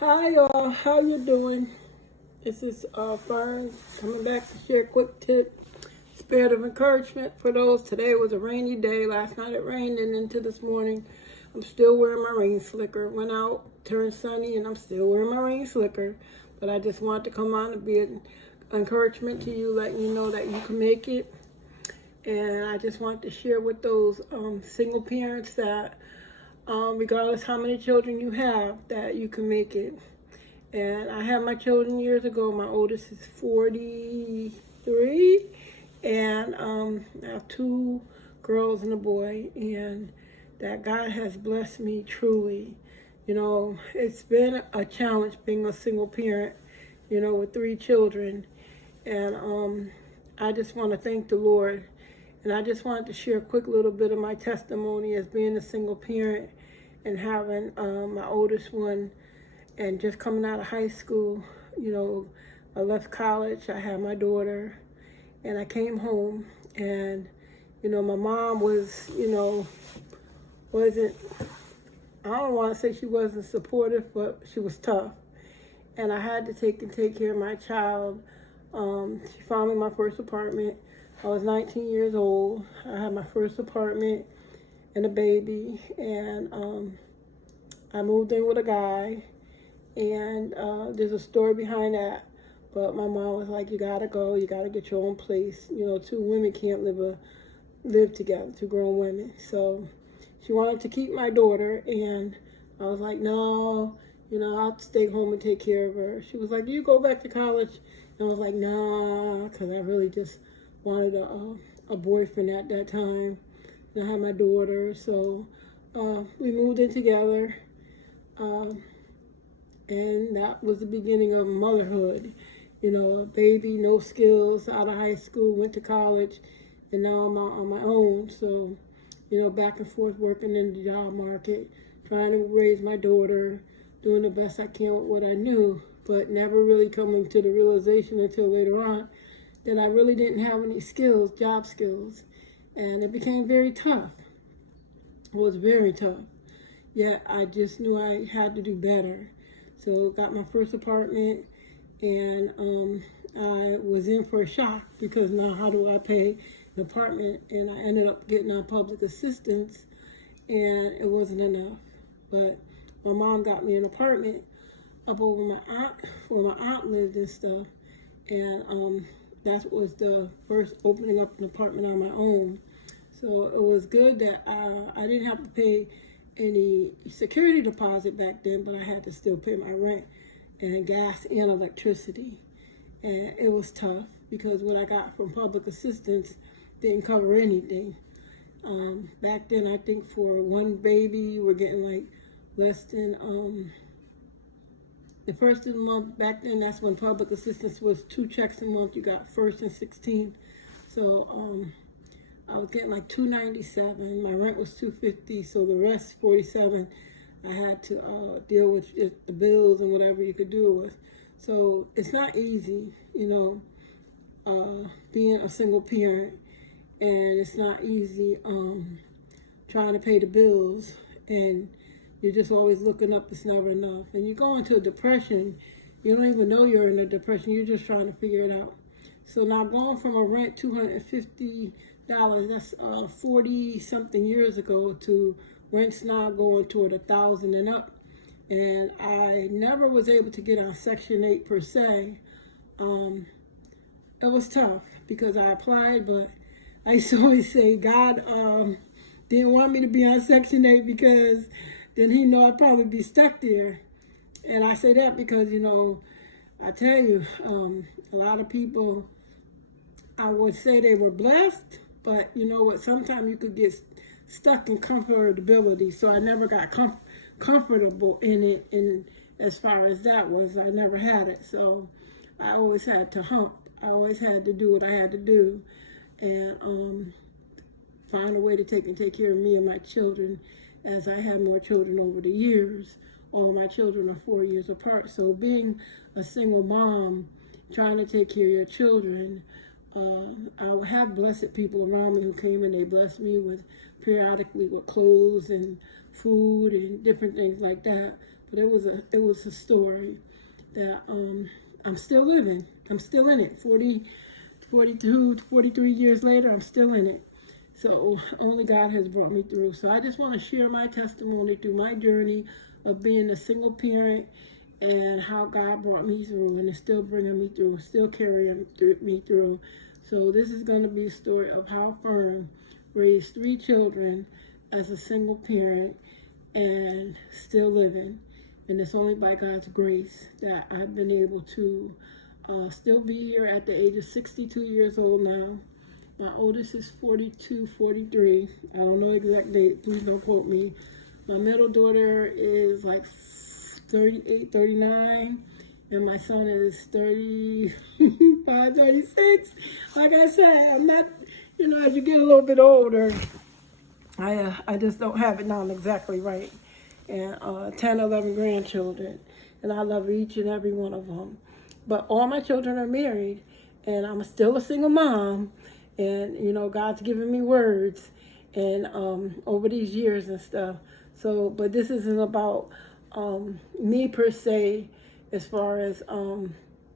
Hi y'all, how you doing? This is Fern coming back to share a quick tip, spirit of encouragement for those. Today was a rainy day. Last night it rained and into this morning. I'm still wearing my rain slicker. Went out, turned sunny, and I'm still wearing my rain slicker. But I just wanted to come on and be an encouragement to you, letting you know that you can make it. And I just want to share with those single parents that regardless how many children you have, that you can make it. And I had my children years ago. My oldest is 43, and I have two girls and a boy, and that God has blessed me truly. You know, it's been a challenge being a single parent, with three children. And I just want to thank the Lord. And I just wanted to share a quick little bit of my testimony as being a single parent and having my oldest one and just coming out of high school. I left college, I had my daughter, and I came home. And, my mom was, wasn't, I don't want to say she wasn't supportive, but she was tough. And I had to take care of my child. She found me my first apartment. I was 19 years old. I had my first apartment and a baby, and I moved in with a guy, and there's a story behind that, but my mom was like, you gotta go, you gotta get your own place. Two women can't live together, two grown women. So she wanted to keep my daughter, and I was like, no, I'll stay home and take care of her. She was like, you go back to college. And I was like, nah, because I really just wanted a boyfriend at that time. And I had my daughter, so we moved in together. And that was the beginning of motherhood. A baby, no skills, out of high school, went to college, and now I'm on my own. So, back and forth working in the job market, trying to raise my daughter, doing the best I can with what I knew, but never really coming to the realization until later on that I really didn't have any skills, job skills. And it became very tough. It was very tough. Yet I just knew I had to do better. So got my first apartment, and I was in for a shock because now how do I pay the apartment? And I ended up getting on public assistance, and it wasn't enough. But my mom got me an apartment up over my aunt, where my aunt lived and stuff. And that was the first opening up an apartment on my own. So it was good that I didn't have to pay any security deposit back then, but I had to still pay my rent and gas and electricity. And it was tough because what I got from public assistance didn't cover anything. Back then, I think for one baby, you were getting like less than the first of the month. Back then, that's when public assistance was 2 checks a month. You got first and 16. So I was getting like $297. My rent was $250, so the rest $47. I had to deal with the bills and whatever you could do with. So it's not easy, being a single parent, and it's not easy trying to pay the bills, and you're just always looking up. It's never enough, and you go into a depression. You don't even know you're in a depression. You're just trying to figure it out. So now going from a rent $250, that's 40 something years ago, to rents now going toward 1,000 and up. And I never was able to get on Section 8 per se. It was tough because I applied, but I used to always say God didn't want me to be on Section 8 because then he know I'd probably be stuck there. And I say that because, I tell you, a lot of people, I would say they were blessed, but you know what, sometimes you could get stuck in comfortability. So I never got comfortable in it, and as far as that was, I never had it. So I always had to hump. I always had to do what I had to do, and find a way to take care of me and my children. As I had more children over the years, all my children are 4 years apart. So being a single mom, trying to take care of your children, I have blessed people around me who came and they blessed me with periodically with clothes and food and different things like that. but it was a story that I'm still living. I'm still in it. 42, 43 years later, I'm still in it. So only God has brought me through. So I just want to share my testimony through my journey of being a single parent and how God brought me through, and is still bringing me through, still carrying me through. So this is going to be a story of how Fern raised 3 children as a single parent and still living. And it's only by God's grace that I've been able to still be here at the age of 62 years old now. My oldest is 42, 43. I don't know the exact date. Please don't quote me. My middle daughter is like 38, 39. And my son is 35, 36. Like I said, I'm not, as you get a little bit older, I just don't have it down exactly right. And 10, 11 grandchildren. And I love each and every one of them. But all my children are married. And I'm still a single mom. And, God's given me words and over these years and stuff. So, but this isn't about me per se as far as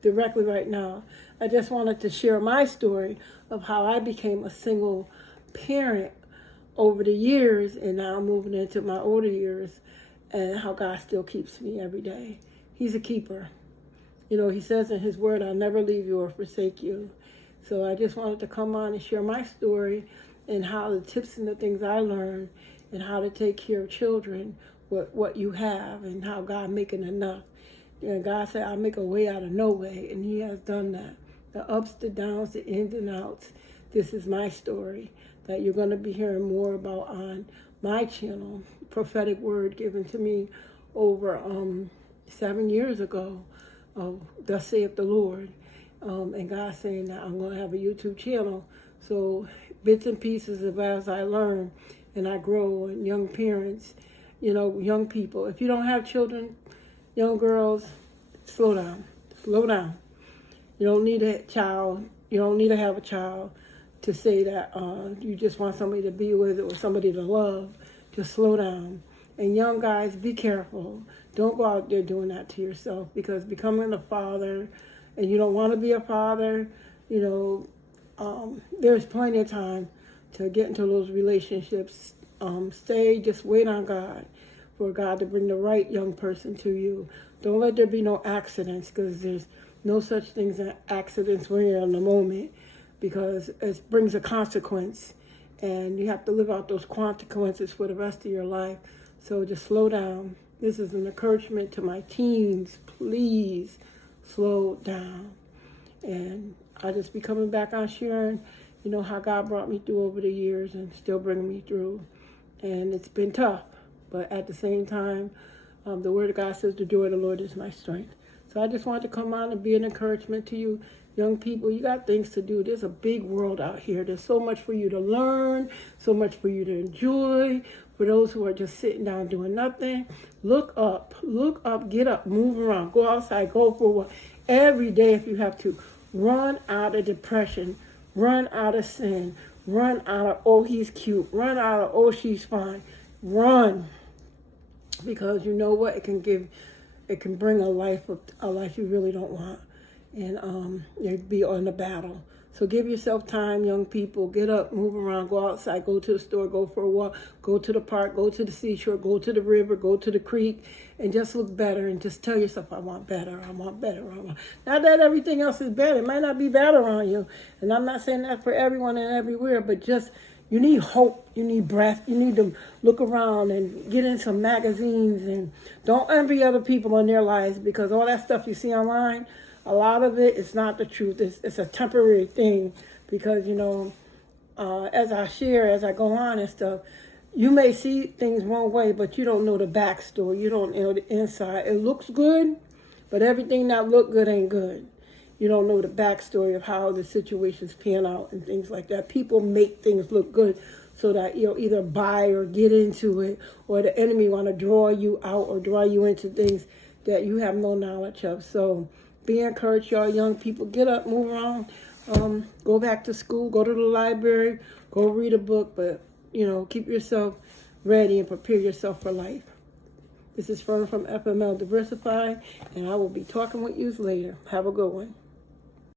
directly right now. I just wanted to share my story of how I became a single parent over the years, and now I'm moving into my older years, and how God still keeps me every day. He's a keeper. He says in his word, I'll never leave you or forsake you. So I just wanted to come on and share my story and how the tips and the things I learned and how to take care of children, what you have, and how God making enough. And God said, I'll make a way out of no way, and he has done that. The ups, the downs, the ins and outs. This is my story that you're going to be hearing more about on my channel. Prophetic word given to me over 7 years ago. Thus saith the Lord. And God saying that I'm going to have a YouTube channel. So bits and pieces of as I learn and I grow, and young parents, young people. If you don't have children, young girls, slow down. Slow down. You don't need a child. You don't need to have a child to say that you just want somebody to be with or somebody to love. Just slow down. And young guys, be careful. Don't go out there doing that to yourself, because becoming a father, and you don't want to be a father, there's plenty of time to get into those relationships. Just wait on God for God to bring the right young person to you. Don't let there be no accidents, because there's no such things as accidents when you're in the moment, because it brings a consequence, and you have to live out those consequences for the rest of your life. So just slow down. This is an encouragement to my teens. Please slow down. And I just be coming back on sharing, how God brought me through over the years and still bringing me through. And it's been tough, but at the same time, the word of God says the joy of the Lord is my strength. So I just wanted to come on and be an encouragement to you young people. You got things to do. There's a big world out here. There's so much for you to learn, so much for you to enjoy. For those who are just sitting down doing nothing, look up, get up, move around, go outside, go for a walk. Every day if you have to. Run out of depression, run out of sin, run out of, oh, he's cute, run out of, oh, she's fine. Run. Because you know what? It can bring a life you really don't want. And you'd be on the battle. So give yourself time, young people. Get up, move around, go outside, go to the store, go for a walk, go to the park, go to the seashore, go to the river, go to the creek, and just look better and just tell yourself, I want better, I want better. Not that everything else is better. It might not be better on you. And I'm not saying that for everyone and everywhere, but just you need hope, you need breath, you need to look around and get in some magazines, and don't envy other people in their lives, because all that stuff you see online, a lot of it is not the truth. It's a temporary thing, because, as I share, as I go on and stuff, you may see things one way, but you don't know the backstory. You don't know the inside. It looks good, but everything that look good ain't good. You don't know the backstory of how the situations pan out and things like that. People make things look good so that you'll either buy or get into it, or the enemy want to draw you out or draw you into things that you have no knowledge of. So be encouraged, y'all young people. Get up, move around, go back to school, go to the library, go read a book, but, keep yourself ready and prepare yourself for life. This is Fern from FML Diversify, and I will be talking with you later. Have a good one.